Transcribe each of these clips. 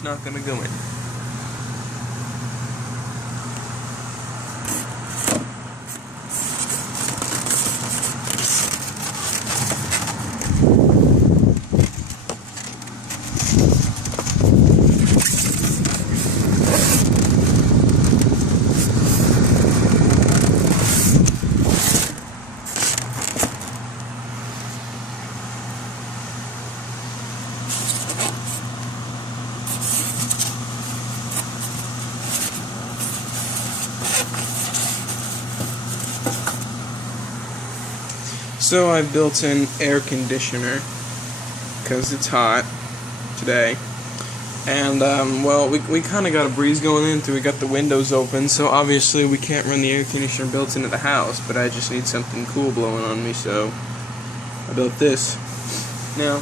it's not gonna go in. So I built an air conditioner because it's hot today, and well, we kind of got a breeze going in, so we got the windows open, so obviously we can't run the air conditioner built into the house, but I just need something cool blowing on me, so I built this. Now,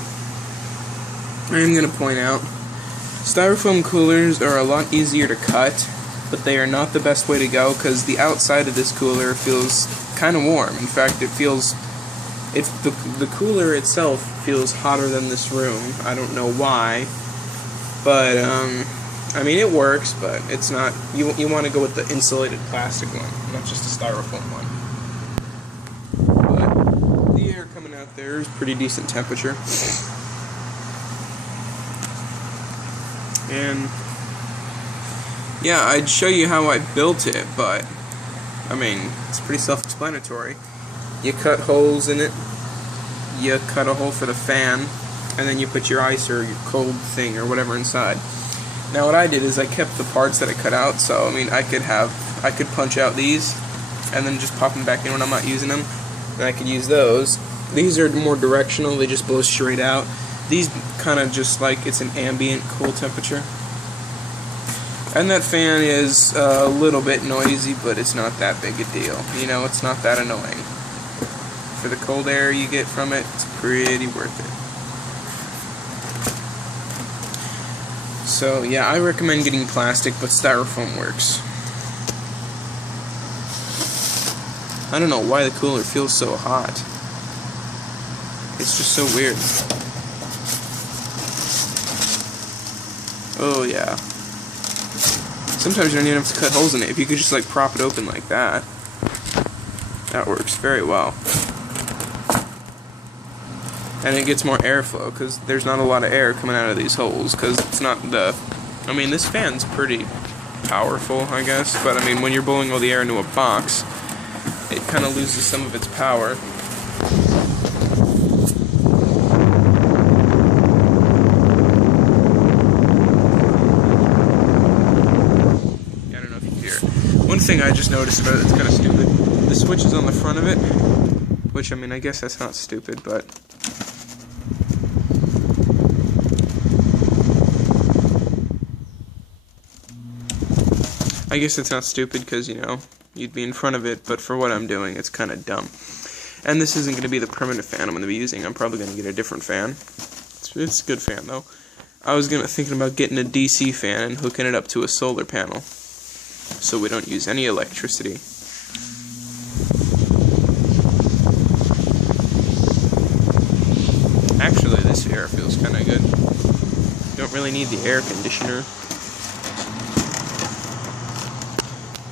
I am going to point out, styrofoam coolers are a lot easier to cut, but they are not the best way to go, because the outside of this cooler feels kind of warm. In fact, the cooler itself feels hotter than this room. I don't know why, but I mean, it works, but it's not. You want to go with the insulated plastic one, not just a styrofoam one. But the air coming out there is pretty decent temperature, and yeah, I'd show you how I built it, but I mean, it's pretty self-explanatory. You cut holes in it, you cut a hole for the fan, and then you put your ice or your cold thing or whatever inside. Now what I did is I kept the parts that I cut out, so I mean I could punch out these and then just pop them back in when I'm not using them, and I could use those. These are more directional, they just blow straight out. These kind of just like it's an ambient cool temperature. And that fan is a little bit noisy, but it's not that big a deal. You know, it's not that annoying. For the cold air you get from it, it's pretty worth it. So yeah, I recommend getting plastic, but styrofoam works. I don't know why the cooler feels so hot. It's just so weird. Oh yeah. Sometimes you don't even have to cut holes in it. If you could just like prop it open like that, that works very well. And it gets more airflow, because there's not a lot of air coming out of these holes, because it's not the... I mean, this fan's pretty powerful, I guess, but I mean, when you're blowing all the air into a box, it kind of loses some of its power. Yeah, I don't know if you can hear it. One thing I just noticed about it that's kind of stupid, the switch is on the front of it, which, I mean, I guess that's not stupid, but... I guess it's not stupid because, you know, you'd be in front of it, but for what I'm doing, it's kind of dumb. And this isn't going to be the permanent fan I'm going to be using. I'm probably going to get a different fan. It's a good fan, though. I was thinking about getting a DC fan and hooking it up to a solar panel, so we don't use any electricity. Actually, this air feels kind of good. Don't really need the air conditioner.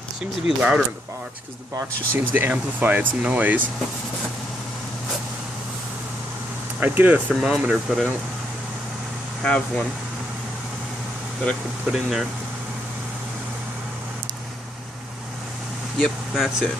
Seems to be louder in the box, because the box just seems to amplify its noise. I'd get a thermometer, but I don't have one that I could put in there. Yep, that's it.